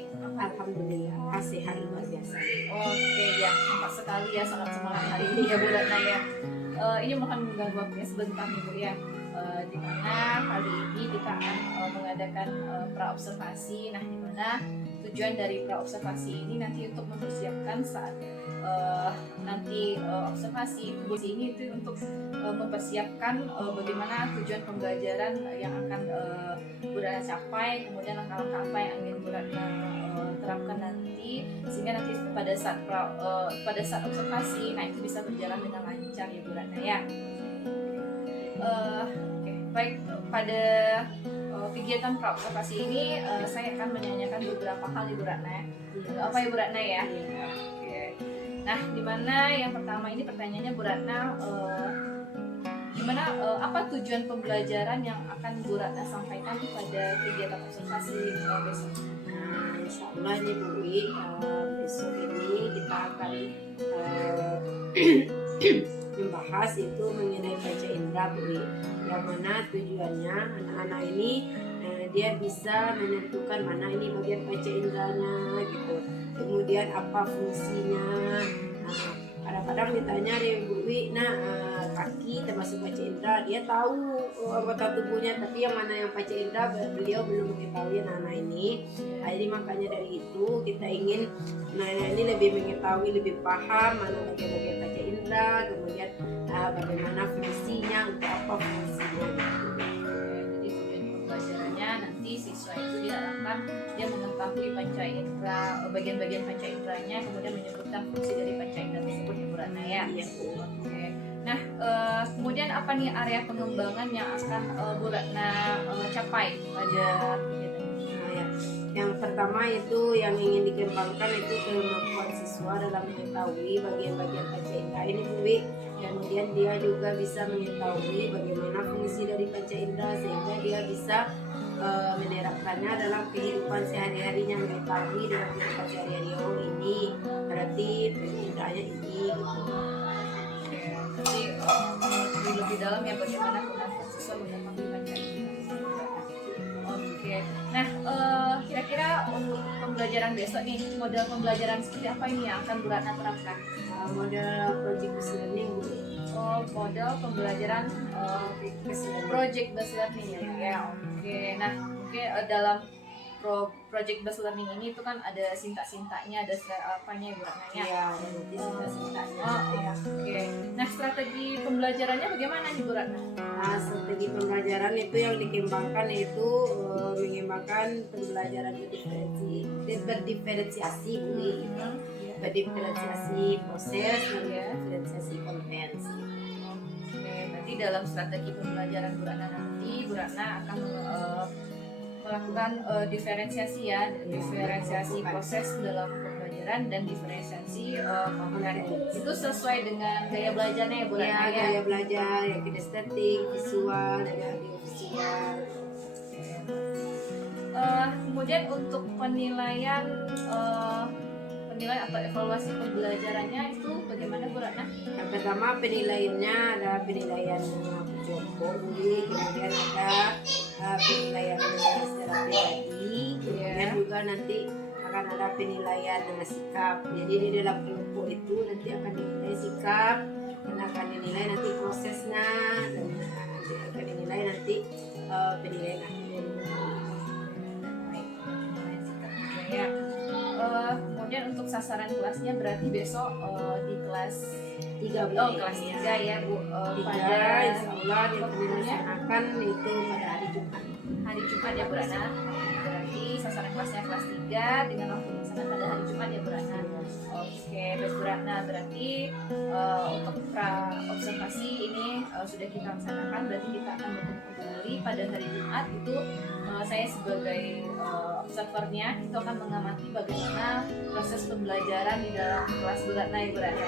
ini? Alhamdulillah sehat luar biasa. Oke ya, nampak sekali ya, sangat semangat hari ini ya Bu Ratna ya. Ini mohon mengganggu waktunya sebentar nih Bu ya. Di mana hari ini kita akan mengadakan praobservasi. Nah, di mana tujuan dari praobservasi ini nanti untuk mempersiapkan saat nanti observasi ini itu untuk mempersiapkan bagaimana tujuan pembelajaran yang akan Bu Ratna capai, kemudian langkah-langkah apa yang ingin Bu Ratna terapkan nanti, sehingga nanti pada saat observasi, nah itu bisa berjalan dengan lancar ya Bu Ratna ya. Oke, baik, pada kegiatan praobservasi ini saya akan menanyakan beberapa hal ya Bu Ratna. Apa ya Bu Ratna ya? Oke. Nah, dimana yang pertama ini pertanyaannya Bu Ratna, gimana apa tujuan pembelajaran yang akan Bu Ratna sampaikan pada kegiatan observasi besok? Insya Allah nih Bu Wi, besok ini kita akan membahas itu mengenai panca indera Bu Wi, yang mana tujuannya anak-anak ini dia bisa menentukan mana ini bagian panca inderanya gitu, kemudian apa fungsinya. Kadang-kadang ditanya deh Bu Wi, kaki termasuk panca indera, dia tahu anggota tubuhnya, tapi yang mana yang panca indera beliau belum mengetahui anak-anak ini. Jadi makanya dari itu kita ingin ini lebih mengetahui, lebih paham mana bagian-bagian panca indera, kemudian bagaimana fungsinya, untuk apa fungsinya gitu. Jadi tujuan pembelajarannya nanti siswa itu diharapkan dia mengetahui panca indera, bagian-bagian panca inderanya, kemudian menyebutkan fungsi dari panca indera tersebut ya Bu Ratna ya. Iya Bu. Oke. Nah, kemudian apa nih area pengembangan yang akan Bu Ratna capai pada kegiatan ini? Yang pertama itu yang ingin dikembangkan itu kemampuan siswa dalam mengetahui bagian-bagian panca indera ini Bu Wi. Kemudian dia juga bisa mengetahui bagaimana fungsi dari panca indera, sehingga dia bisa menerapkannya dalam kehidupan sehari-harinya, mengetahui dalam kehidupan sehari-hari, oh ini berarti panca inderanya ini gitu. Jadi lebih dalam ya bagaimana kemampuan siswa mengetahui panca indera. Oke. Nah, kira-kira untuk pembelajaran besok nih, model pembelajaran seperti apa ini yang akan Bu Ratna terapkan? Model project based learning Bu. Model pembelajaran project based learning ya. Oke. Nah, mungkin dalam project based learning ini itu kan ada sintak-sintaknya, ada apanya Bu Ratna ya? Iya, nanti sintak-sintaknya. Oke. Nah, strategi pembelajarannya bagaimana nih Bu Ratna? Strategi pembelajaran itu yang dikembangkan itu mengembangkan pembelajaran berdiferensiasi Bu, berdiferensiasi proses dan diferensiasi konten. Oke, berarti dalam strategi pembelajaran Bu Ratna nanti Bu Ratna akan melakukan diferensiasi ya, diferensiasi proses dalam pembelajaran dan diferensiasi konten. Itu sesuai dengan gaya belajarnya ya Bu Ratna ya? Gaya belajar yang kinestetik, visual, dan audiovisual. Kemudian untuk penilaian atau evaluasi pembelajarannya itu bagaimana Bu Ratna? Yang pertama penilaiannya ada penilaian Joko, kemudian ada penilaian secara pribadi, kemudian juga nanti akan ada penilaian sikap. Jadi di dalam kelompok itu nanti akan dinilai sikap, dan akan dinilai nanti prosesnya, dan akan dinilai nanti penilaian akhirnya. Ya. Kemudian untuk sasaran kelasnya berarti besok di kelas 3 kelas 3 ya Bu. Pada insya Allah dilaksanakan itu pada hari Jumat. Hari Jumat ya Bu Ratna. Berarti sasaran kelasnya kelas 3 dengan waktu misalnya pada hari Jumat ya Bu Ratna. Oke, baik Bu Ratna, berarti untuk observasi ini sudah kita laksanakan, berarti kita akan berkumpul kembali pada hari Jumat. Itu saya sebagai observernya itu akan mengamati bagaimana proses pembelajaran di dalam kelas Bu Ratna ya Bu Ratna.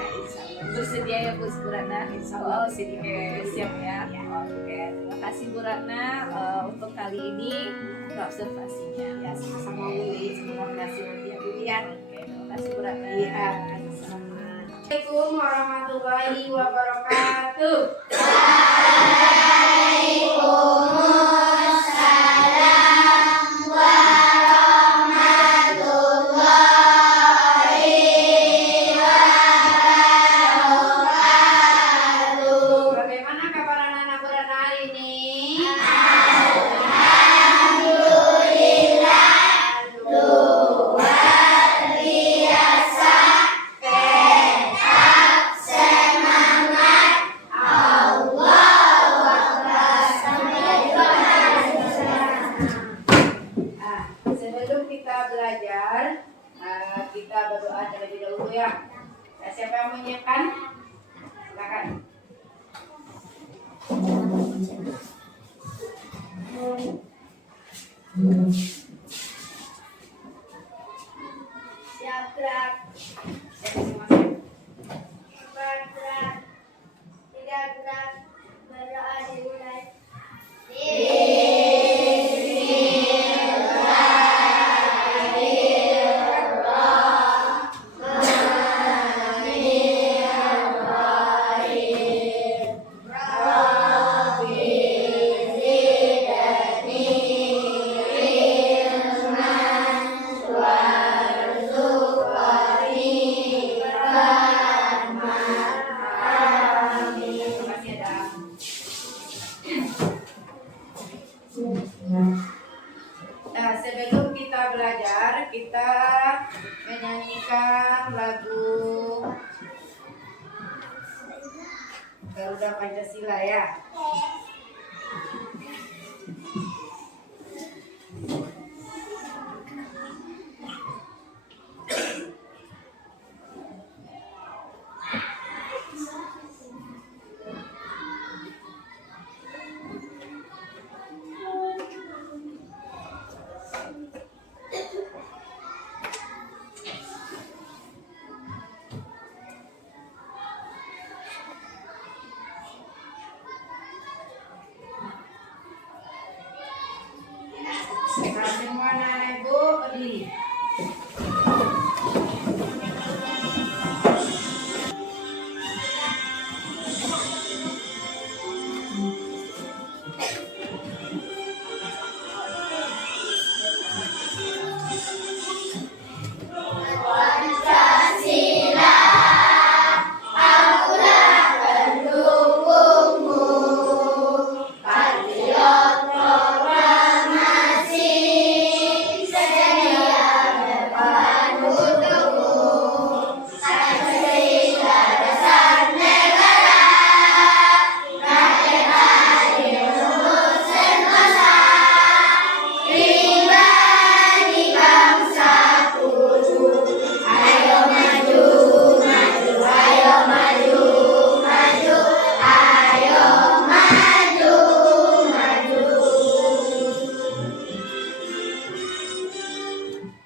Bersedia ya Bu Ratna? Insyaallah Oke, siap ya. Oke, terima kasih Bu Ratna untuk kali ini observasinya. Ya, sama-sama Bu, semoga berhasil nanti ya Bu ya. Oke, terima kasih Bu Ratna. Iya, Assalamualaikum warahmatullahi wabarakatuh. Waalaikumsalam warahmatullahi Siap gerak. Empat gerak. Tiga gerak. Berdoa dimulai. Terima kasih Adam. Nah, sebelum kita belajar, kita menyanyikan lagu Garuda Pancasila ya. Nah, semua anak ibu berdiri.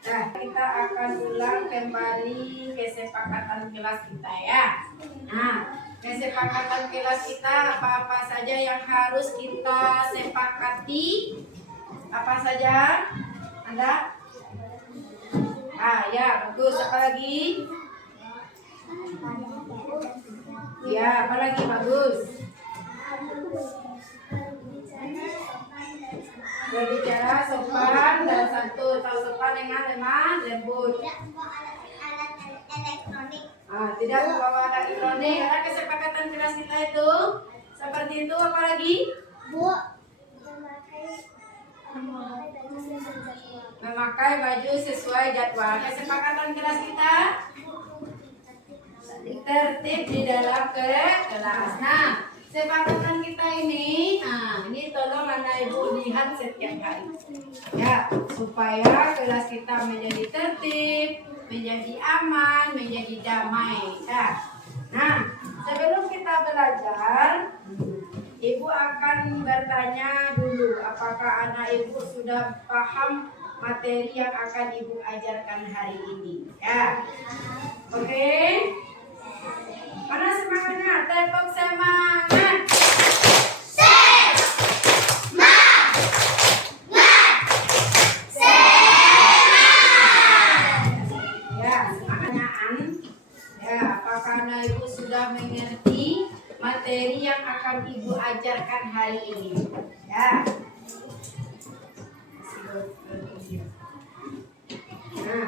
Nah, kita akan ulang kembali kesepakatan kelas kita ya. Nah, kesepakatan kelas kita apa-apa saja yang harus kita sepakati? Apa saja? Anda? Ya, bagus. Apa lagi? Ya, apa lagi? Bagus. Berbicara sopan dan santun. Tahu sopan dengan lemah lembut. Tidak membawa alat elektronik. Karena kesepakatan kelas kita itu seperti itu. Apa lagi? Memakai baju sesuai jadwal. Kesepakatan kelas kita tertib di dalam kelas. Nah, kesepakatan kita ini tolong anak ibu lihat setiap hari ya, supaya kelas kita menjadi tertib, menjadi aman, menjadi damai ya. Nah, sebelum kita belajar, ibu akan bertanya dulu, apakah anak ibu sudah paham materi yang akan ibu ajarkan hari ini ya. Oke? Mana semangatnya? Tepuk semangat. Apakah ibu sudah mengerti materi yang akan ibu ajarkan hari ini? Ya. Nah,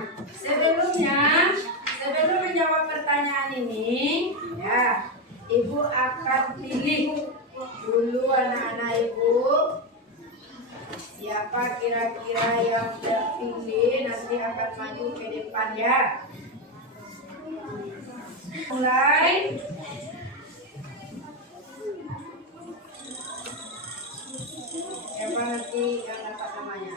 sebelum menjawab pertanyaan ini, ya, ibu akan pilih dulu anak-anak ibu siapa kira-kira yang terpilih nanti akan maju ke depan ya. Mulai. Siapa nanti yang dapat namanya?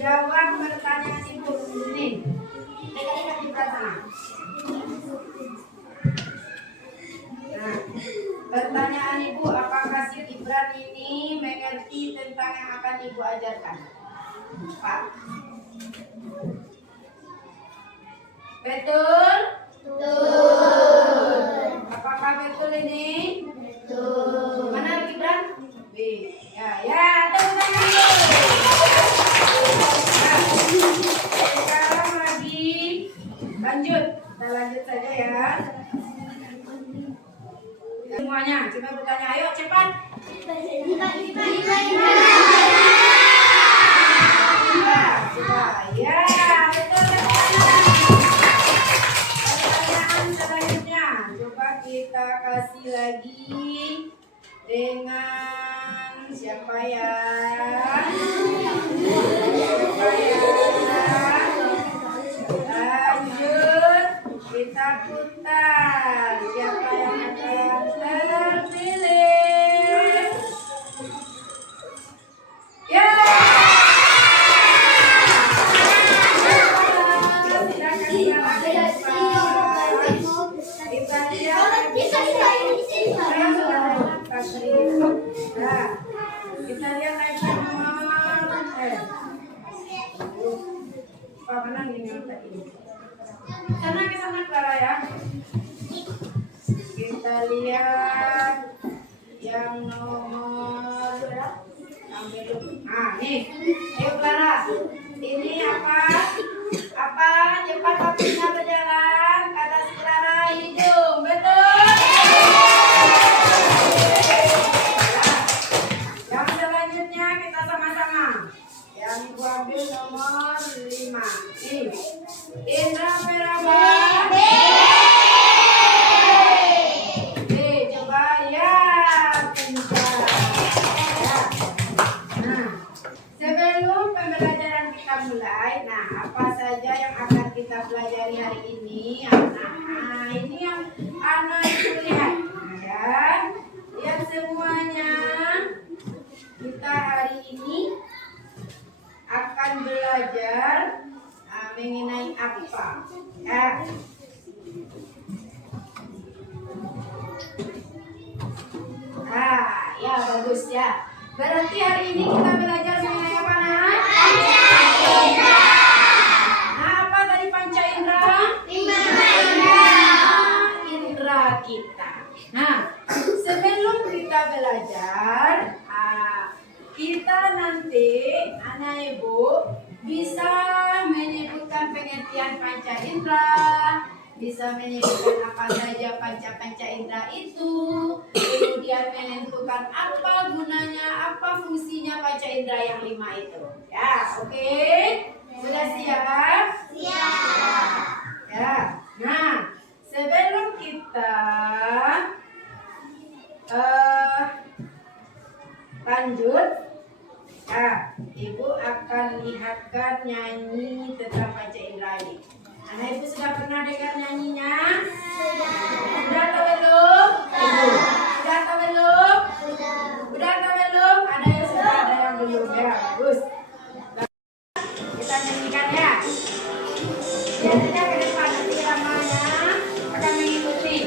Jawab pertanyaan ibu ini. Dekat-dekat di sana. sekarang yang akan Ibu ajarkan? Pak. Betul? Betul. Apakah betul ini? Betul. Mana Gibran? B. Ya, tepuk tangan dulu. Nah, sekarang lagi lanjut. Kita lanjut saja ya. Semuanya, coba bertanya. Ayo cepat. Coba. Ya, betul. Pertanyaan selanjutnya. Coba kita kasih lagi dengan siapa ya? Lanjut, kita putar. Siapa yang akan terpilih? Ya. Nah, kita lihat lagi nomor Pak menang ini tadi. Sana ke sana Clara ya. Kita lihat yang nomor ambil dulu. Ah, nih. Ayo Clara. Ini apa? Apa? Cepat waktunya berjalan. Kata si Clara hidung. Betul? Yang selanjutnya kita sama-sama. Yang Ibu ambil nomor 5. Nih. Indra Meraba. B. Coba ya. Pintar. Ya. Nah, sebelum pembelajaran kita mulai, nah apa saja yang akan kita pelajari hari ini? Nah, ini yang anak itu lihat. Nah, ya. Lihat semuanya. Kita hari ini akan belajar mengenai apa? Ya. Ya bagus ya. Berarti hari ini kita belajar mengenai apa nak? Panca indera. Nah, apa tadi panca indera? Indera kita. Nah, sebelum kita belajar, kita nanti anak ibu bisa menyebutkan pengertian panca indera, bisa menyebutkan apa saja panca indera itu, kemudian menentukan apa gunanya, apa fungsinya panca indera yang 5 itu. Ya, oke? Sudah siap? Siap. Ya. Nah, sebelum kita lanjut, Ibu akan lihatkan nyanyi tentang panca indera ini. Anak ibu sudah pernah dengar nyanyinya? Sudah atau belum? Sudah atau belum? Sudah atau belum? Ada yang sudah, ada yang belum. Ya, bagus. Kita nyanyikan ya. Lihat saja ke depan, nanti ramanya akan mengikuti.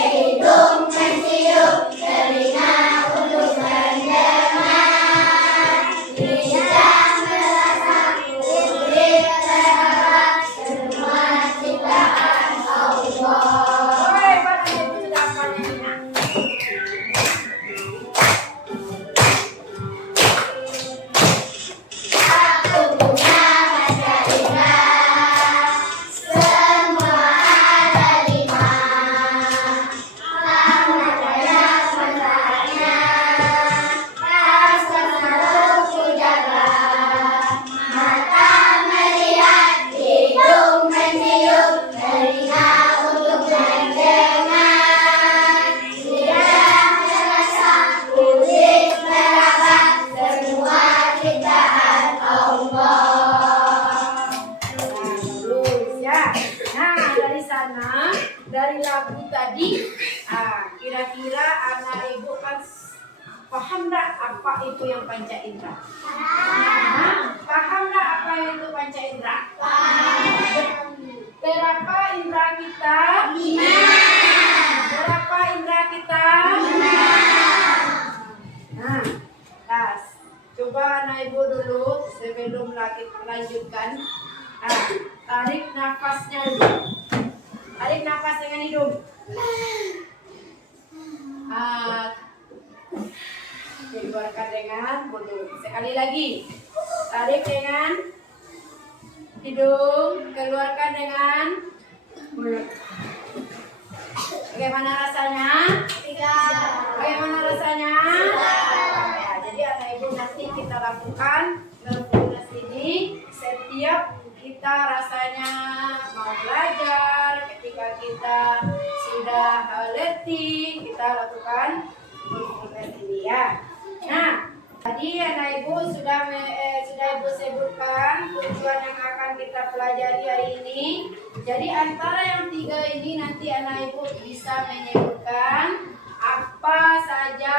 Hidung mencium, telinga tadi, kira-kira anak ibu kan paham nggak apa itu yang panca indera? Paham nggak apa itu panca indera? Berapa indera kita? 5. Berapa indera kita? 5. Nah, tas. Coba anak ibu dulu sebelum kita lanjutkan. Tarik nafasnya dulu. Tarik nafas dengan hidung. Keluarkan dengan mulut. Sekali lagi. Tarik dengan hidung, keluarkan dengan mulut. Bagaimana rasanya? Bagaimana rasanya? Ya, jadi anak ibu nanti kita lakukan mindfulness ini setiap kita rasanya mau belajar, ketika kita sudah letih, kita lakukan mindfulness ini ya. Nah, tadi anak ibu sudah ibu sebutkan tujuan yang akan kita pelajari hari ini. Jadi antara yang 3 ini nanti anak ibu bisa menyebutkan apa saja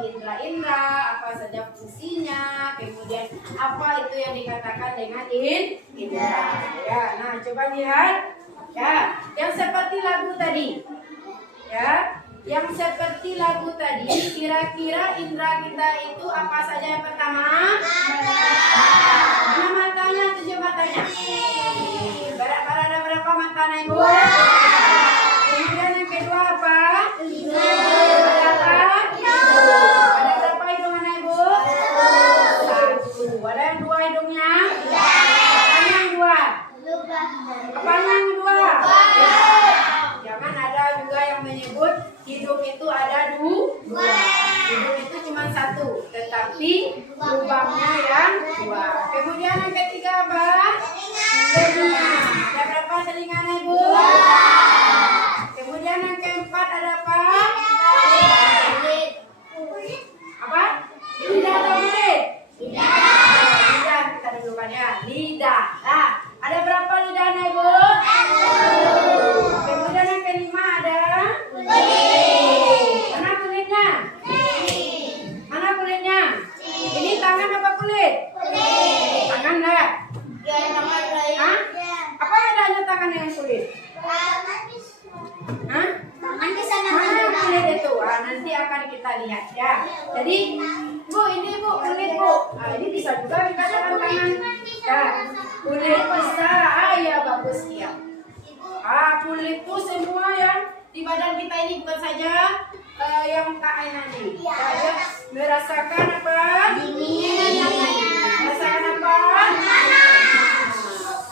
indera-indera, apa saja fungsinya, kemudian apa itu yang dikatakan dengan indera. Ya, nah coba lihat ya, yang seperti lagu tadi. Ya, yang seperti lagu tadi, kira-kira indera kita itu apa saja yang pertama? Mana matanya? 7 matanya. Ada berapa mata anak ibu? Kemudian yang kedua apa? Berapa? Ada berapa hidung anak ibu? 1. Ada yang 2 hidungnya? Apanya yang 2? Apanya yang 2? Jangan ada juga yang menyebut hidung itu ada 2. Hidung itu cuma 1, tetapi lubangnya yang 2. Kemudian yang ketiga apa? Telinga. Ada berapa telinga ibu? Kemudian yang keempat ada apa? Apa? Lidah atau kulit? Lidah kita dulukan ya. Lidah. Nah, ada berapa lidah ibu? Kemudian yang kelima ada? Mana kulitnya? Mana kulitnya? Ini tangan apa kulit? Tangan lah. Hah? Apa bedanya tangan dengan kulit? Hah? Mana kulit itu? Nanti akan kita lihat ya. Jadi, Bu, ini Bu, kulit Bu. Ini bisa juga dikatakan tangan. Ya, kulit bisa. Ya bagus ya. Kulit itu semua yang di badan kita ini bukan saja yang kain nanti. Kita merasakan apa? Merasakan apa?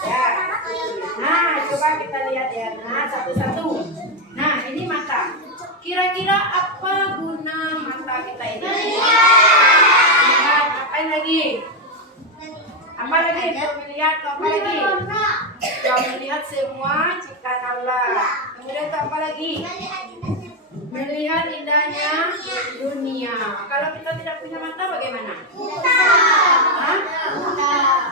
Ya. Nah, coba kita lihat ya. Nah, satu-satu. Nah, ini mata. Kira-kira apa guna mata kita ini? Apain lagi? Apa lagi? Untuk melihat apa lagi? Untuk melihat semua ciptaan Allah. Kemudian apa lagi? Melihat indahnya dunia. Kalau kita tidak punya mata bagaimana? Hah?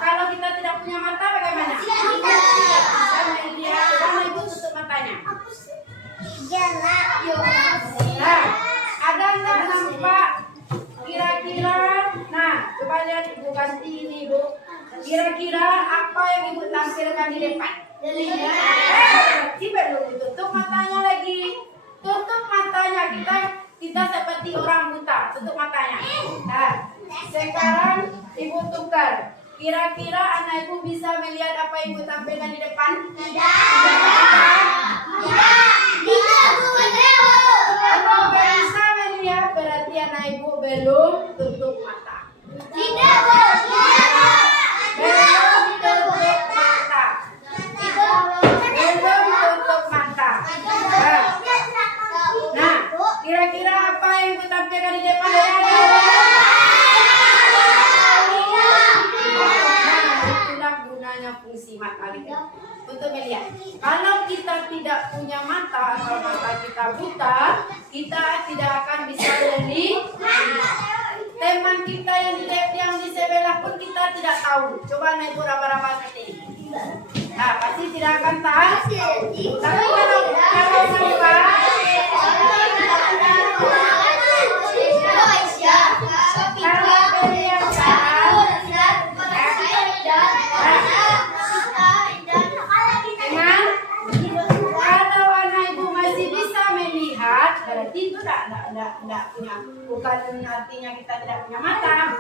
Kalau kita tidak punya mata bagaimana? Bisa melihat. Coba ibu tutup matanya. Nah, ada nggak nampak kira-kira? Nah, coba lihat ibu ganti ini ibu. Kira-kira apa yang ibu tampilkan di depan? Belum ditutup matanya lagi. Tutup matanya, kita seperti orang buta. Tutup matanya. Nah, sekarang ibu tukar. Kira-kira anak ibu bisa melihat apa yang ibu tampilkan di depan? Kalau bisa melihat berarti anak ibu belum tutup mata. Belum tutup mata. Belum tutup mata. Nah, kira-kira apa yang ibu tampilkan di depan? Fungsi mata kita untuk melihat. Kalau kita tidak punya mata atau mata kita buta, kita tidak akan bisa melihat. Teman kita yang di sebelah pun kita tidak tahu. Coba naik raba-raba seperti ini. Nah, pasti tidak akan tahu. Tapi kalau nampak kalau anak ibu masih bisa melihat, berarti itu tidak punya, bukan artinya kita tidak punya mata.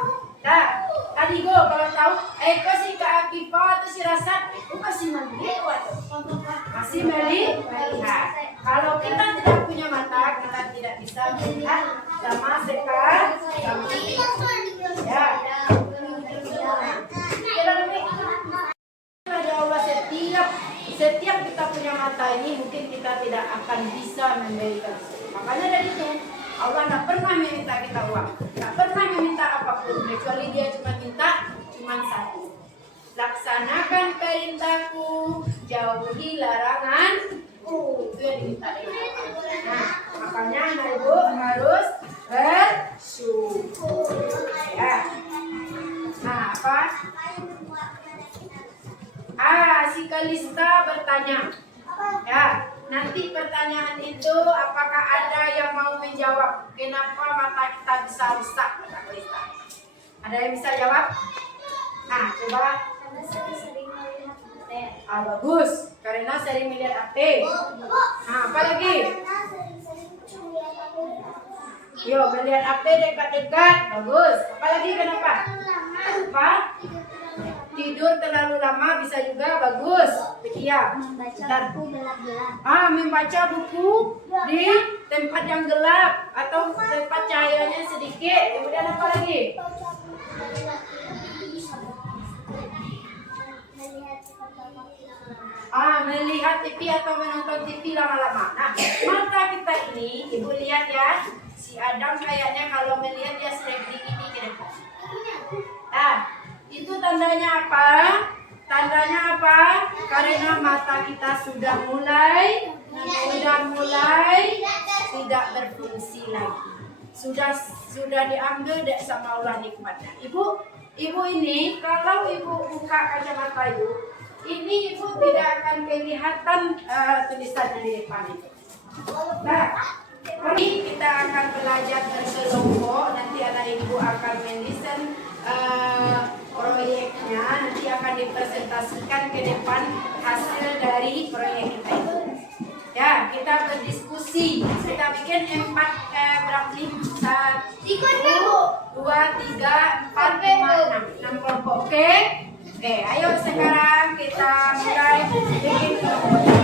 Nah, tadi gue kalau tahu, kau si Kak Akifa atau si Rasat, itu masih melihat, masih melihat. Kalau kita tidak punya mata, kita tidak bisa melihat sama sekali. Ya. Ada Allah, setiap kita punya mata ini mungkin kita tidak akan bisa memberikan. Makanya dari itu Allah tidak pernah meminta kita uang, tidak pernah meminta apapun, kecuali Dia cuma satu. Laksanakan perintahku, jauhi laranganku. Itu yang diminta dari Allah. Nah, makanya anak ibu harus bersyukur. Ya. Nah, apa? Si Kalista bertanya. Ya, nanti pertanyaan itu apakah ada yang mau menjawab? Kenapa mata kita bisa rusak? Kata Kalista. Ada yang bisa jawab? Nah, coba. Karena sering melihat HP. Bagus. Karena sering melihat HP. Nah, apa lagi? Karena sering-sering melihat HP. Yo, melihat HP dekat-dekat. Bagus. Apa lagi? Kenapa? Apa? Tidur terlalu lama bisa juga. Bagus. Iya. Membaca buku gelap-gelap. Membaca buku di tempat yang gelap atau tempat cahayanya sedikit. Kemudian apa lagi? Melihat TV atau menonton TV lama-lama. Nah, mata kita ini, ibu lihat ya, si Adam kayaknya kalau melihat dia sering gini ke depan. Nah, itu tandanya apa? Tandanya apa? Karena mata kita sudah mulai tidak berfungsi lagi. Sudah diambil sama Allah nikmatnya. Ibu ini kalau ibu buka kacamata ini ibu tidak akan kelihatan tulisannya di depan itu. Nah, ini kita akan belajar berkelompok. Nanti anak ibu akan mendesain proyeknya. Nanti akan dipresentasikan ke depan hasil dari proyek kita itu. Ya, kita berdiskusi. Kita bikin 4 berapa nih? 1, 2, 3, 4, 5, 6 kelompok. Oke? Oke, ayo sekarang kita mulai bikin kelompoknya.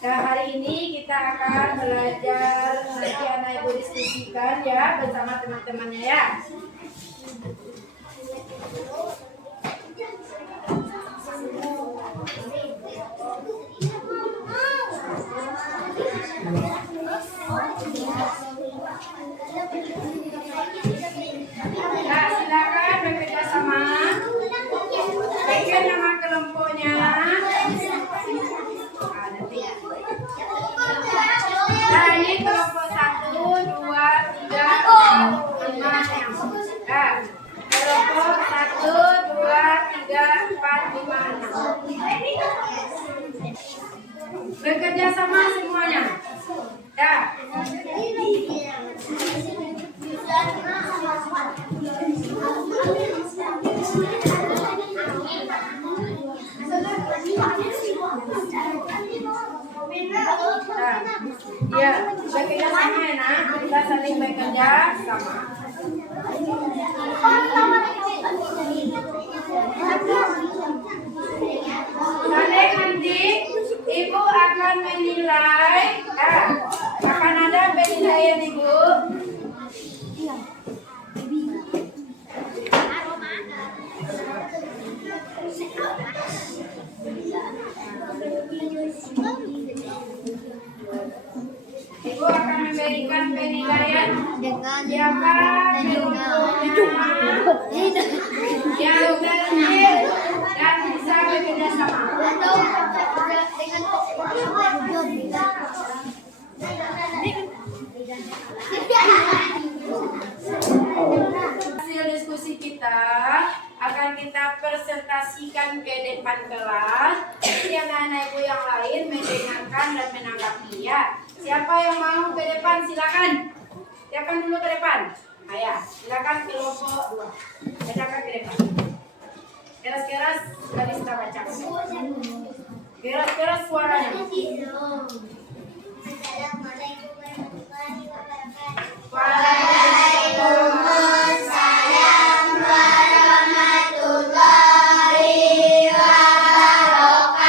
Nah, hari ini kita akan belajar, nanti anak ibu diskusikan ya bersama teman-temannya ya. Nah, silakan bekerja sama. Bikin nama kelompoknya. Nah, ini kelompok 1, 2, 3, 4, 5, 6. Nah, kelompok 1, 2, 3, 4, 5, 6. Bekerja sama semuanya. Ya. Ya, bekerja sama ya nak. Kita saling bekerja sama. Nanti ibu akan menilai. Ya, akan ada penilaian ibu. Ibu akan memberikan penilaian Dengan siapa kelompoknya yang terakhir dan bisa bekerja sama. atau dengan Hasil diskusi kita akan kita presentasikan kelas. Jadi anak-anak ibu yang lain mendengarkan dan menanggapi ya. Siapa yang mau ke depan silakan. Siapa dulu ke depan? Ayah, silakan kelompok 2. Silakan ke depan. Keras-keras dari kita baca. Keras-keras suaranya. Assalamualaikum warahmatullahi wabarakatuh. Waalaikumsalam warahmatullahi wabarakatuh.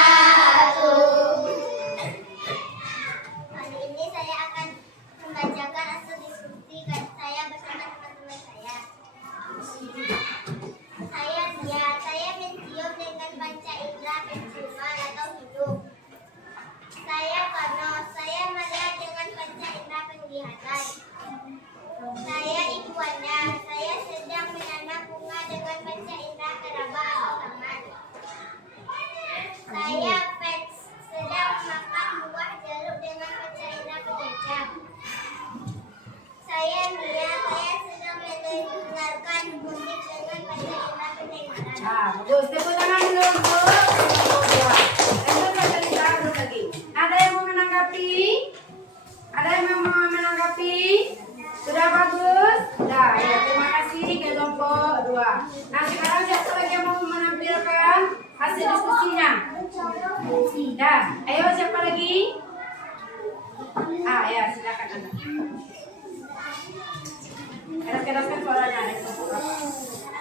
Hari ini saya akan membacakan hasil diskusi saya bersama teman-teman saya. Saya mencium dengan panca indera penciuman atau hidung. Saya panas, saya melihat dengan panca indera penglihatan. Saya iguana, saya sedang menanam bunga dengan panca indera keraba atau taman. Saya pets, sedang makan buah jeruk dengan panca indera penjejak. Saya Mia, saya sedang mendengarkan musik dengan panca indera pendengaran. Bagus. Tepuk tangan dulu untuk kelompok 2. Lanjut Kak Cerita, terus lagi. Ada yang mau menanggapi? Ada yang mau menanggapi? Sudah bagus? Dah, ya terima kasih kelompok 2. Nah sekarang siapa lagi yang mau menampilkan hasil diskusinya? Dah, ayo siapa lagi? Ya silakan Anda. Keras-keraskan suaranya.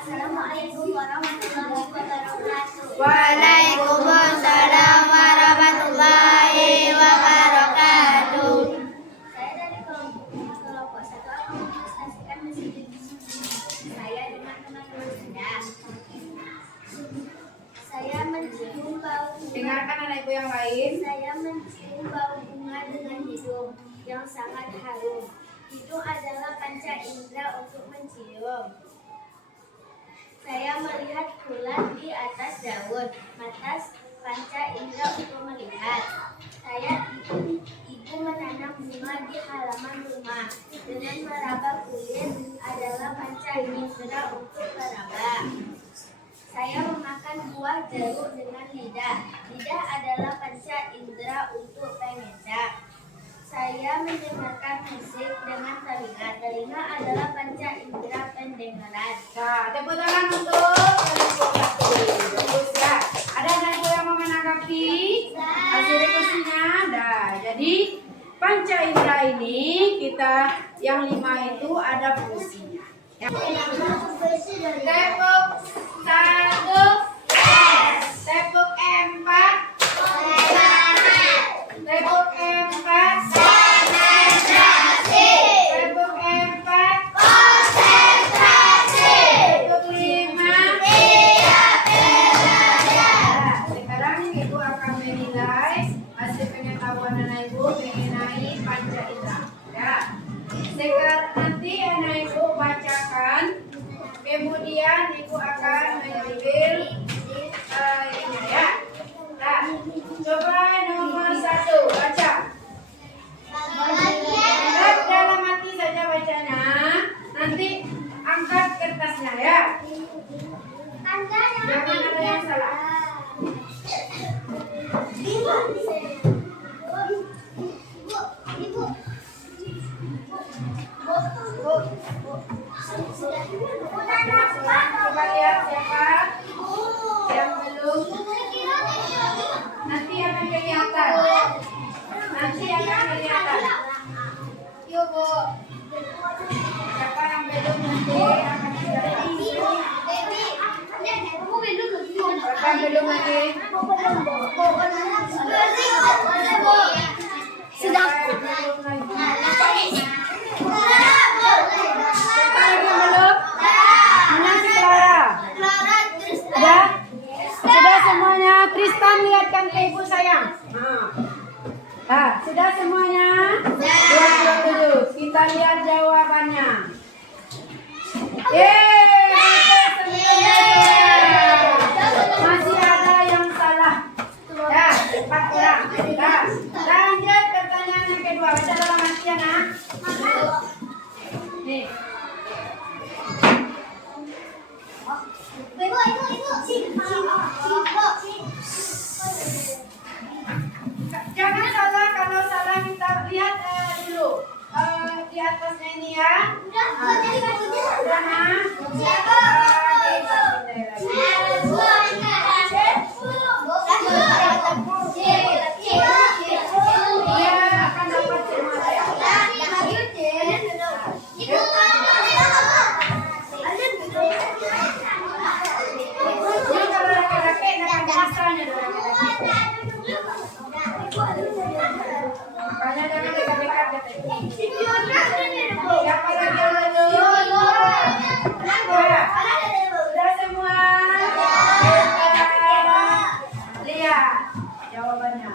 Assalamualaikum warahmatullahi wabarakatuh. Waalaikumsalam warahmatullahi wabarakatuh. Saya dari kelompok 1 akan mengilustrasikan hasil diskusi saya dengan teman-teman saya. Saya mencium bau Dengarkan anak ibu yang lain. Saya mencium bau bunga dengan hidung yang sangat harum. Hidung adalah panca indera untuk mencium. Saya melihat ulat di atas daun. Mata panca indera untuk melihat. Saya ibu menanam bunga di halaman rumah. Dengan meraba kulit adalah panca indera untuk meraba. Saya memakan buah jeruk dengan lidah. Lidah adalah panca indera untuk pengendak. Saya mendengarkan musik dengan telinga. Telinga adalah panca indera pendengaran. Nah, tepuk tangan untuk kelompok 1. Bagus ya. Ada anak ibu yang mau menanggapi hasil diskusinya? Dah, jadi panca indera ini kita yang 5 itu ada fungsinya. Tepuk 1, tepuk 4, tepuk 4, tepuk 4, tepuk 5. Sekarang ibu akan menilai hasil pengetahuan anak ibu mengenai panca indera. Ya. Sekarang nanti anak ibu bacakan, kemudian ibu akan mengambil ini ya. Nah, coba nomor 1 baca. Ingat dalam hati saja bacanya. Nanti angkat kertasnya ya. Jangan ada yang salah. Coba lihat siapa yang belum. Nanti akan kelihatan. Nanti akan kelihatan. Yuk Bu. Siapa yang belum nanti akan kelihatan. Siapa yang belum lagi? Sudah. Siapa yang belum lagi? Siapa lagi yang belum? Mana si Clara? Sudah? Sudah semuanya? Tristan lihatkan ke ibu sayang. Sudah semuanya? 27. Kita lihat jawabannya. Masih ada yang salah. Ya, 4 orang. Lanjut pertanyaan yang kedua. Baca dalam hati ya, nak. Nih. atasnya ini ya. Udah nah. Iya, akan dapat semua ya. Ini kalau laki-laki akan rasanya makanya jangan dekat-dekat siapa lagi yang sudah semua. Lihat jawabannya.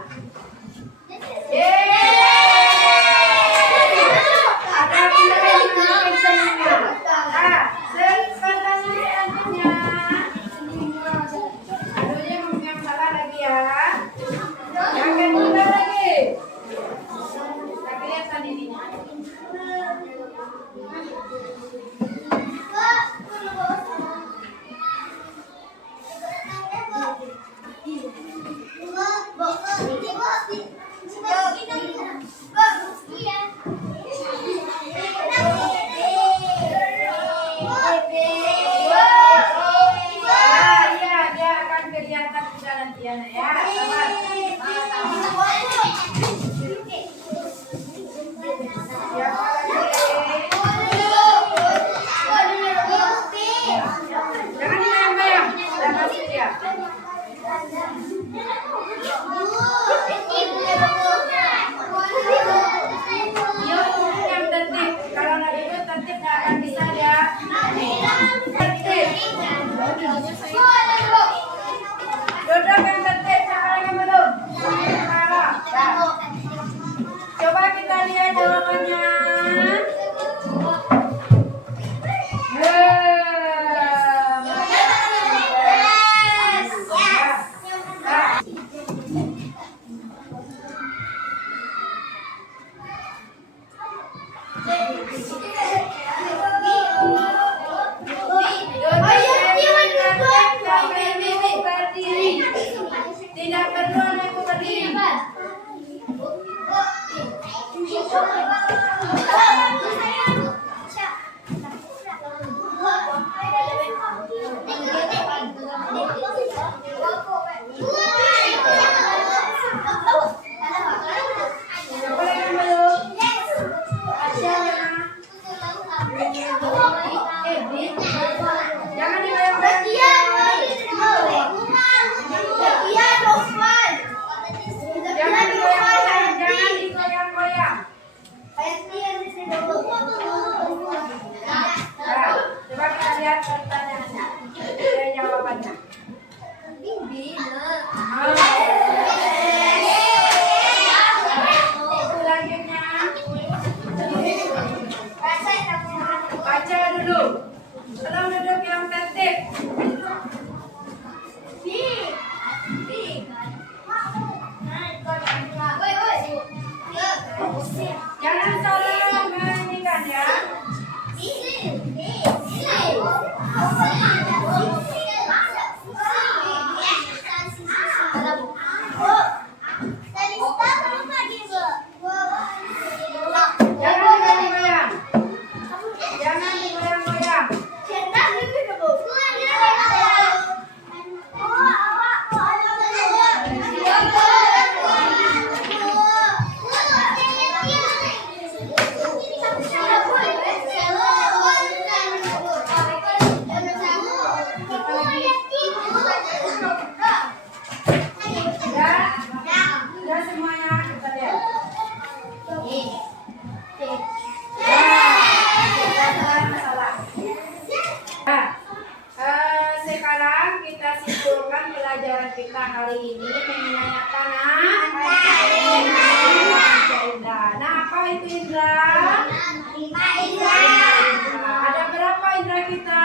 Ada benda yang pentingnya. Sebenarnya aduhnya yang salah lagi ya. Jangan mudah lagi. Tak kelihatan ini. Iya, dia akan kelihatan sudah nantian ya. Sabar. Siapa lagi? Jangan dibayang-bayang. Sudah masuk dia. Yuk, yang tertib. Kalau lagi itu tertib nggak akan bisa ya. Tertib. Duduk yang tertib. Sekarang yang belum. Salah. Coba kita lihat jawabannya. Tidak perlu anakku berdiri. Siapa lagi yang belum? Jangan dibayang-bayang. Jangan digoyang-goyang, jangan digoyang-goyang. Nah, coba kita lihat pertanyaannya. Ada jawabannya. Selanjutnya, baca dulu. Tolong duduk yang tertib. Jangan salah menyanyikan ya. Jangan digoyang-goyang. Jangan digoyang-goyang. Sudah semuanya kita lihat. Sekarang kita simpulkan pelajaran kita hari ini mengenai apa nak? Panca indera. Nah, apa itu indera? 5 indra. Ada berapa indera kita?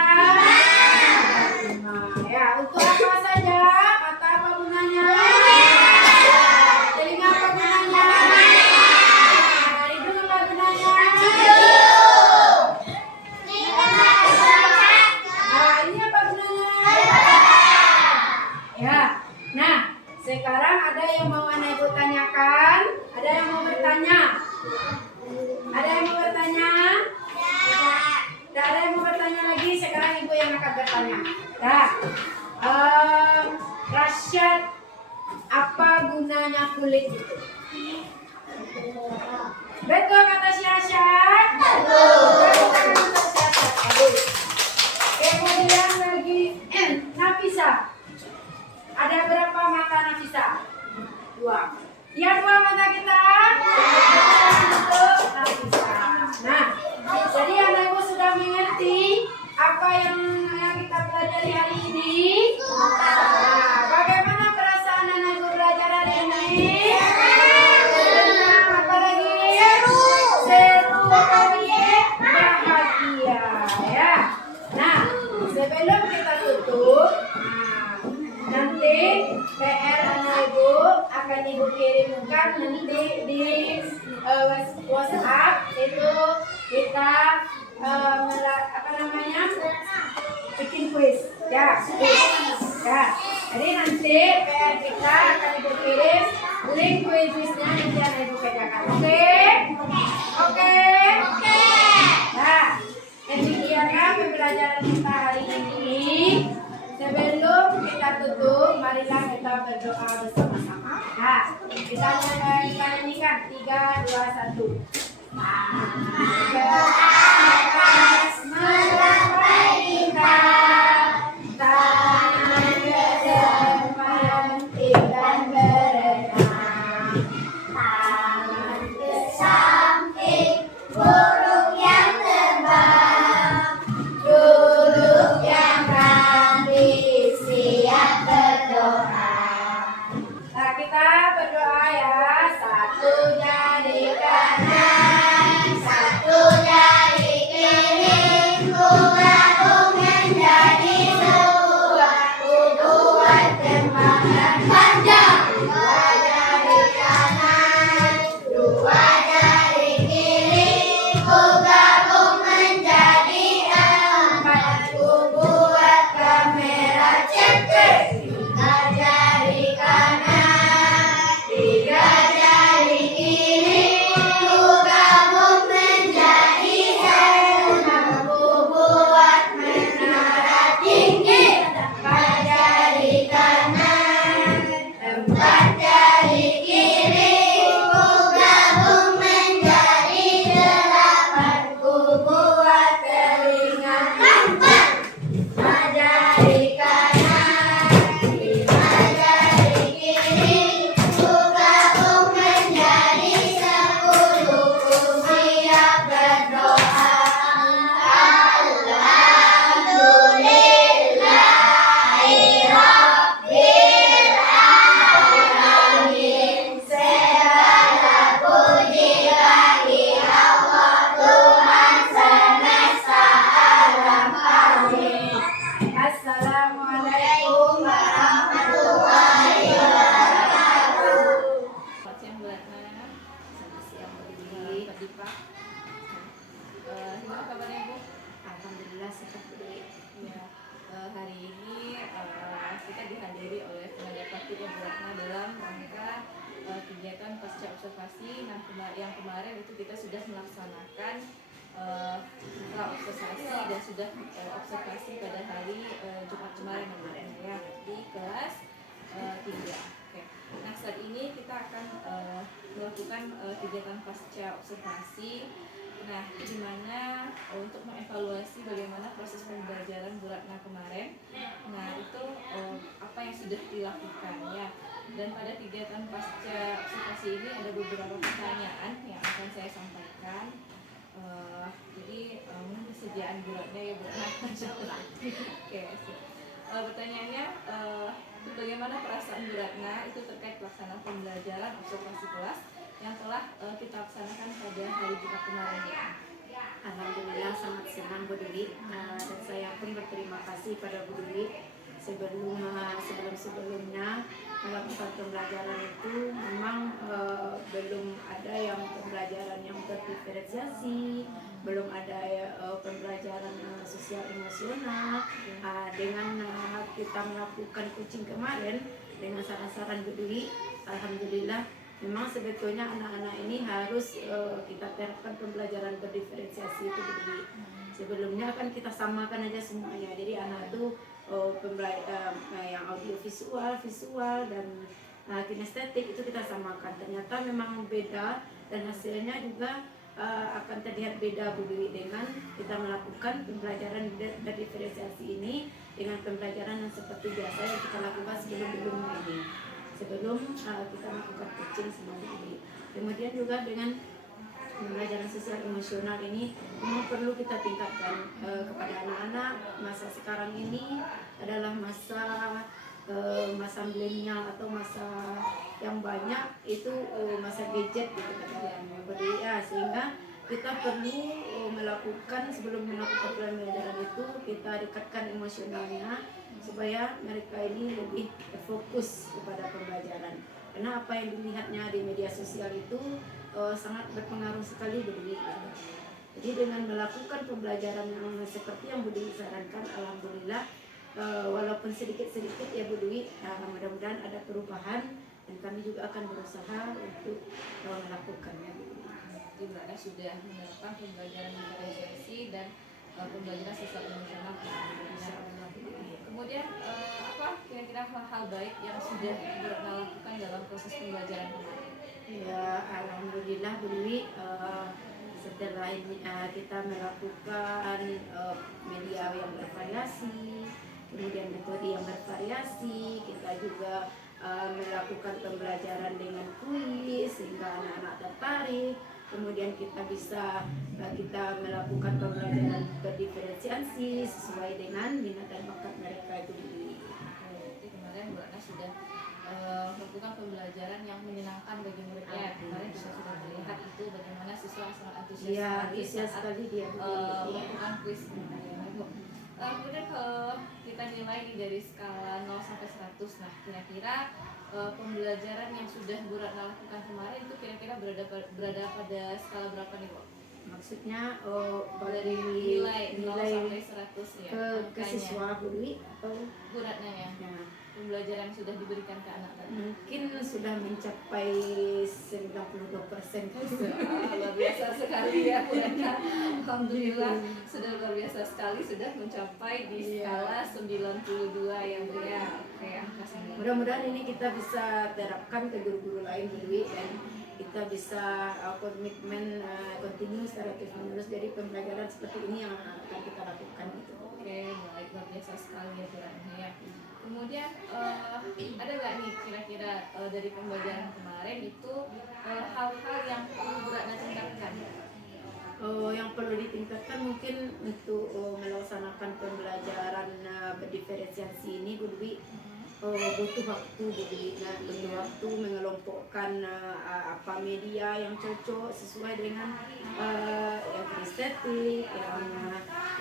5. Ya, untuk apa saja? Mata apa gunanya? Telinga apa gunanya? Hidung apa gunanya? Nah, ini apa gunanya? Ya. Nah, sekarang ada yang mau anak ibu tanyakan? Ada yang mau bertanya? Ada yang mau bertanya? nanti di WhatsApp itu kita apa namanya bikin kuis ya, ya. Jadi nanti kita akan ibu kirim link kuisnya nanti akan ibu kerjakan. Oke. Nah, demikianlah pembelajaran kita hari ini. Sebelum kita tutup, marilah kita berdoa bersama-sama. Nah, kita nyanyikan 3, 2, 1. Atas melampaui kita, tangan ke depan dan berenang, tangan ke samping, burung yang terbang, duduk yang rapi, siap berdoa. Nah, kita berdoa ya. 1 jari kanan, 1 jari kiri, ku gabung menjadi 2, ku buat jembatan panjang. 2 jari kanan, 2 jari kiri, ku gabung menjadi 4, ku buat kamera cetek. 3 jari kanan, 3 jari kiri, ku gabung menjadi 6, ku buat menara tinggi. 4 jari kanan, 4 jari kiri, ku gabung menjadi 8, ku buat telinga 4. 5 jari kanan, 5 jari kiri, ku gabung menjadi 10, ku siap berdoa. Alhamdulillahirabbil alamin. Segala puji bagi Allah Tuhan semesta alam. Amin. Assalamualaikum warahmatullahi wabarakatuh. Selamat siang Bu Ratna. Selamat siang Bu Dwi. Pak Dipa. Gimana kabarnya Bu? Alhamdulillah sehat Bu Dwi. Ya, hari ini kita dihadiri oleh tenaga praktik Bu Ratna dalam rangka kegiatan pasca observasi. Nah, yang kemarin itu kita sudah melaksanakan pra observasi dan sudah observasi pada hari Jumat kemarin ya, di kelas 3. Oke. Nah, saat ini kita akan melakukan kegiatan pasca observasi. Nah, di mana untuk mengevaluasi bagaimana proses pembelajaran Bu Ratna kemarin. Nah, itu apa yang sudah dilakukan ya. Dan pada kegiatan pasca observasi ini ada beberapa pertanyaan yang akan saya sampaikan. Jadi mungkin kesediaan Bu Ratna ya Bu Ratna. Oke, sip. Pertanyaannya, bagaimana perasaan Bu Ratna itu terkait pelaksanaan pembelajaran observasi kelas yang telah kita laksanakan pada hari Jumat kemarin ya? Alhamdulillah sangat senang Bu Dwi, dan saya pun berterima kasih pada Bu Dwi sebelumnya melakukan pembelajaran itu memang belum ada yang pembelajaran yang terdiferensiasi, belum ada pembelajaran sosial emosional. Dengan kita melakukan coaching kemarin dengan saran-saran Bu Dwi, alhamdulillah memang sebetulnya anak-anak ini harus kita terapkan pembelajaran berdiferensiasi itu Bu Dwi. Sebelumnya kan kita samakan aja semuanya, jadi anak itu yang audio visual dan kinestetik itu kita samakan. Ternyata memang beda dan hasilnya juga akan terlihat beda Bu Dwi dengan kita melakukan pembelajaran berdiferensiasi ini dengan pembelajaran yang seperti biasa yang kita lakukan sebelum-sebelumnya ini. Sebelum kita melakukan coaching sama Bu Dwi. Kemudian juga dengan pembelajaran sosial emosional ini memang perlu kita tingkatkan kepada anak-anak. Masa sekarang ini adalah masa milenial atau masa yang banyak itu masa gadget gitu katanya. Sehingga kita perlu melakukan sebelum melakukan pembelajaran itu kita dekatkan emosionalnya supaya mereka ini lebih fokus kepada pembelajaran. karena apa yang dilihatnya di media sosial itu sangat berpengaruh sekali Bu Dewi gitu. Jadi dengan melakukan pembelajaran yang seperti yang Bu Dewi sarankan, alhamdulillah walaupun sedikit-sedikit ya Bu Dewi, mudah-mudahan ada perubahan dan kami juga akan berusaha untuk melakukannya Bu Dewi. Jadi Mbak sudah menerapkan pembelajaran diferensiasi dan pembelajaran sosial emosional di Indonesia. Kemudian apa kira-kira hal-hal baik yang sudah dilakukan dalam proses pembelajaran kemarin? Ya, alhamdulillah Bu Dewi, setelah ini kita melakukan media yang bervariasi, kemudian metode yang bervariasi, kita juga melakukan pembelajaran dengan kuis sehingga anak-anak tertarik. Kemudian kita bisa kita melakukan pembelajaran berdiferensiasi sesuai dengan minat dan bakat mereka itu. Jadi kemarin Bu Ratna sudah melakukan pembelajaran yang menyenangkan bagi muridnya. Kemarin juga sudah melihat itu bagaimana siswa sangat antusias Ya, sekali antusias saat sekali dia melakukan kuis. Kemudian kalau kita nilai nih dari skala 0 sampai 100, nah kira-kira pembelajaran yang sudah Bu Ratna lakukan kemarin itu kira-kira berada pada skala berapa nih Bu? Maksudnya Dari nilai 0 sampai 100 ya, ke siswa Bu Dewi atau Bu Ratna ya, ya, pembelajaran yang sudah diberikan ke anak tadi. mungkin sudah mencapai 92% Luar biasa sekali ya Bu Ratna. Alhamdulillah sudah luar biasa sekali, sudah mencapai di skala 92 yang ya, kayak angka 9. Mudah-mudahan ini kita bisa terapkan ke guru-guru lain Bu Dewi, dan kita bisa komitmen continue secara terus-menerus. Jadi pembelajaran seperti ini yang akan kita lakukan gitu. Oke, baik, luar biasa sekali ya Bu Ratna ya. Kemudian ada nggak nih kira-kira dari pembelajaran kemarin itu hal-hal yang perlu Bu Ratna tingkatkan? Yang perlu ditingkatkan mungkin untuk melaksanakan pembelajaran berdiferensiasi ini Bu Dewi, butuh waktu Bu Dewi. Nah, butuh waktu mengelompokkan apa media yang cocok sesuai dengan yang estetik,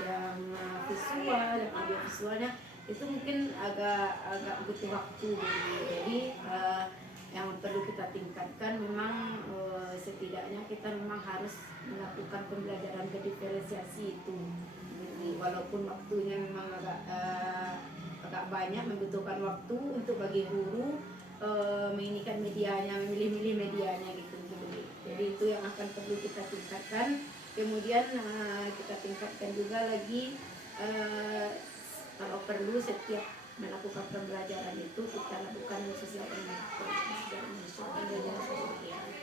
yang visual, yang audio visualnya itu mungkin agak butuh waktu Bu Dewi. Jadi yang perlu kita tingkatkan memang setidaknya kita memang harus melakukan pembelajaran berdiferensiasi itu. Jadi, walaupun waktunya memang agak banyak, membutuhkan waktu untuk bagi guru menginikan medianya, memilih-milih medianya gitu. Jadi itu yang akan perlu kita tingkatkan. Kemudian kita tingkatkan juga lagi kalau perlu setiap melakukan pembelajaran itu kita lakukan sosial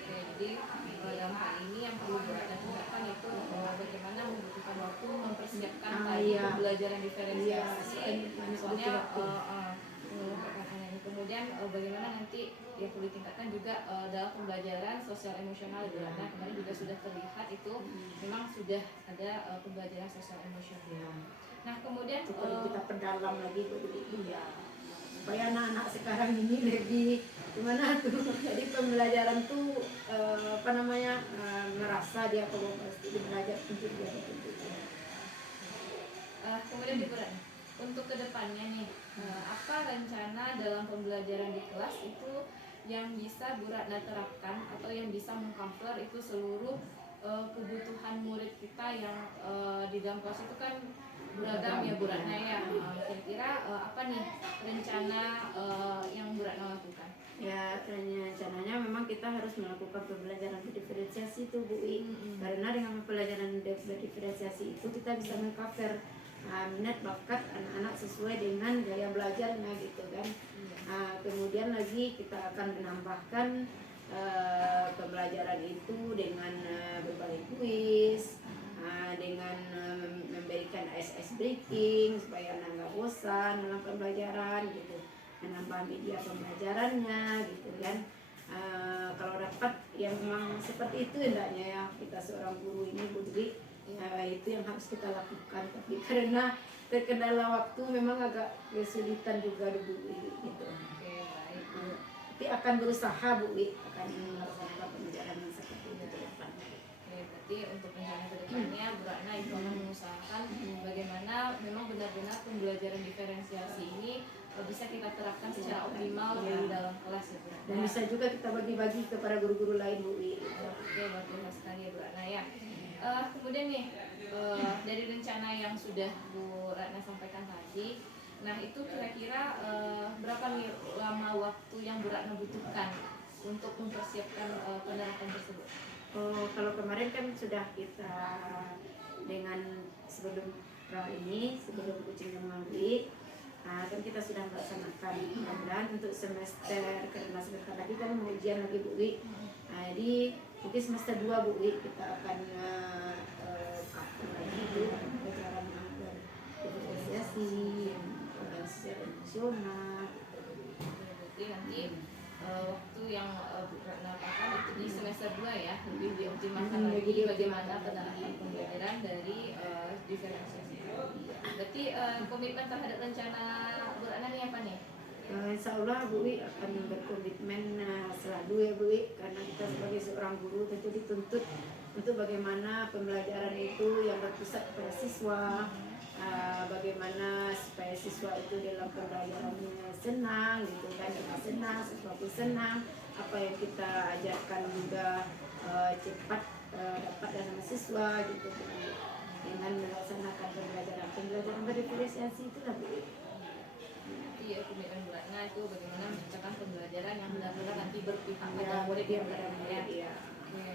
Ya, jadi dalam hal ini yang perlu Bu Ratna tingkatkan itu bagaimana membutuhkan waktu mempersiapkan pembelajaran diferensiasi. Soalnya mengelompokkan anak ini. Kemudian bagaimana nanti yang perlu ditingkatkan juga dalam pembelajaran sosial emosional Bu Ratna. Kemarin juga sudah terlihat itu memang sudah ada pembelajaran sosial emosional. Nah kemudian perlu kita perdalam lagi begitu ya, supaya anak-anak sekarang ini lebih gimana tuh. Jadi pembelajaran tuh merasa dia kalau pasti belajar untuk dia begitu. Kemudian Bu Ratna, untuk kedepannya nih apa rencana dalam pembelajaran di kelas itu yang bisa Bu Ratna terapkan atau yang bisa mengcover itu seluruh kebutuhan murid kita yang di dalam kelas itu kan beragam ya Bu Ratna ya. Kira-kira apa nih rencana yang Bu Ratna lakukan? Ya, rencananya memang kita harus melakukan pembelajaran berdiferensiasi itu Bu I. Karena dengan pembelajaran berdiferensiasi itu kita bisa mengcover minat bakat anak-anak sesuai dengan gaya belajarnya gitu kan. Kemudian lagi kita akan menambahkan pembelajaran itu dengan berbagai kuis, dengan memberikan ice breaking supaya anak nggak bosan dalam pembelajaran gitu, menambah media pembelajarannya gitu kan. Kalau dapat yang memang seperti itu hendaknya ya kita seorang guru ini Bu Dwi, itu yang harus kita lakukan. Tapi karena terkendala waktu memang agak kesulitan juga Bu Dwi gitu. Oke, baik. Tapi akan berusaha Bu Dwi akan melaksanakan pembelajaran seperti itu ke depan. Oke, berarti untuk rencana kedepannya Bu Ratna itu akan mengusahakan bagaimana memang benar-benar pembelajaran diferensiasi ini bisa kita terapkan secara optimal Iya. di dalam kelas ya Bu Ratna. Dan bisa juga kita bagi-bagi kepada guru-guru lain Bu Wi. Oke, luar biasa sekali ya Bu Ratna ya. Kemudian nih dari rencana yang sudah Bu Ratna sampaikan tadi, nah itu kira-kira berapa nih lama waktu yang Bu Ratna butuhkan untuk mempersiapkan penerapan tersebut? Oh, kalau kemarin kan sudah kita dengan sebelum sebelum ujian memulai, kan kita sudah melaksanakan. Dan untuk semester, karena sebentar lagi kan mau ujian lagi Bu Wi. Jadi mungkin semester 2 Bu Wi kita akan apa lagi Bu, pelajaran yang berinisiasi, organisasi emosional. Berarti nanti waktu yang Bu Ratna pakai itu di semester 2 ya, lebih dioptimalkan lagi bagaimana penerapan pembelajaran dari diferensiasi. Berarti komitmen terhadap rencana Bu Ratna ini apa nih? Insya Allah Bu Wi akan berkomitmen selalu ya Bu Wi, karena kita sebagai seorang guru tentu dituntut untuk bagaimana pembelajaran itu yang berpusat pada siswa, bagaimana supaya siswa itu dalam pembelajarannya senang gitu kan, kita senang, siswa pun senang, apa yang kita ajarkan juga cepat dapat dalam siswa gitu dengan melaksanakan pembelajaran berdiferensiasi itulah Bu Wi. Iya, komitmen Bu Ratna itu bagaimana menciptakan pembelajaran yang benar-benar nanti berpihak pada Ya, murid dia yang pada benar murid, ya. ya. Oke.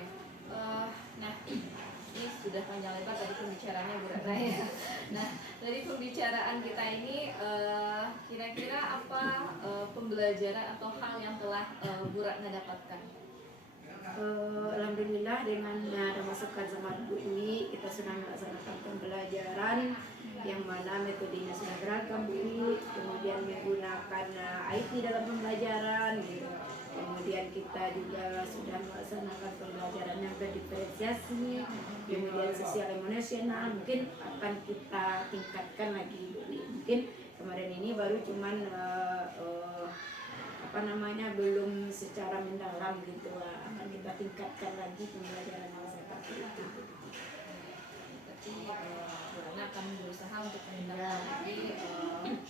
Nah, ini sudah panjang lebar tadi pembicaraannya Bu Ratna ya. Nah, dari pembicaraan kita ini kira-kira apa pembelajaran atau hal yang telah Bu Ratna dapatkan? Alhamdulillah dengan ada masukan sama Bu Wi, kita sudah melaksanakan pembelajaran yang mana metodenya sudah beragam Bu Wi, kemudian menggunakan IT dalam pembelajaran gitu. Kemudian kita juga sudah melaksanakan pembelajaran yang berdiferensiasi, kemudian sosial emosional mungkin akan kita tingkatkan lagi Bu Wi. Mungkin kemarin ini baru cuman belum secara mendalam gitu, akan kita tingkatkan lagi pembelajaran yang seperti itu. Berarti Bu Ratna akan berusaha untuk meningkatkan lagi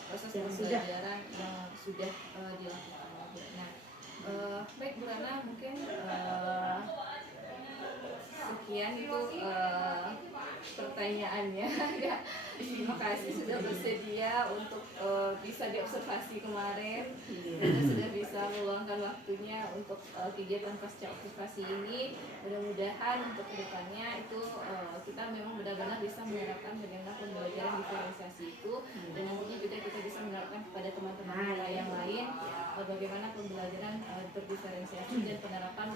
proses Yang pembelajaran yang sudah dilakukan Bu Ratna. Baik Bu Ratna, mungkin sekian itu pertanyaannya ya. Terima kasih sudah bersedia untuk bisa diobservasi kemarin dan sudah bisa meluangkan waktunya untuk kegiatan pasca observasi ini. Mudah-mudahan untuk kedepannya itu kita memang benar-benar bisa menerapkan bagaimana pembelajaran diferensiasi itu, dan nantinya juga kita bisa menerapkan kepada teman-teman kita yang lain bagaimana pembelajaran berdiferensiasi dan penerapan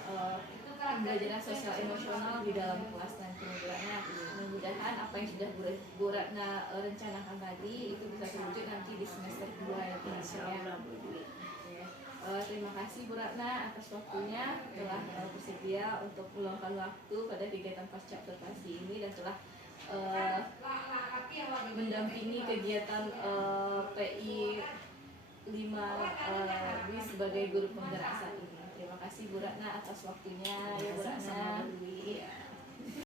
pembelajaran sosial emosional di dalam kelas nanti Bu Ratna. Mudah-mudahan apa yang sudah Bu Ratna rencanakan tadi itu bisa terwujud nanti di semester 2 ya Bu Ratna. Terima kasih Bu Ratna atas waktunya telah bersedia untuk meluangkan waktu pada kegiatan pasca observasi ini dan telah mendampingi kegiatan PI 5 di sebagai guru penggerak saat ini. Terima kasih Bu Ratna atas waktunya ya Bu Ratna.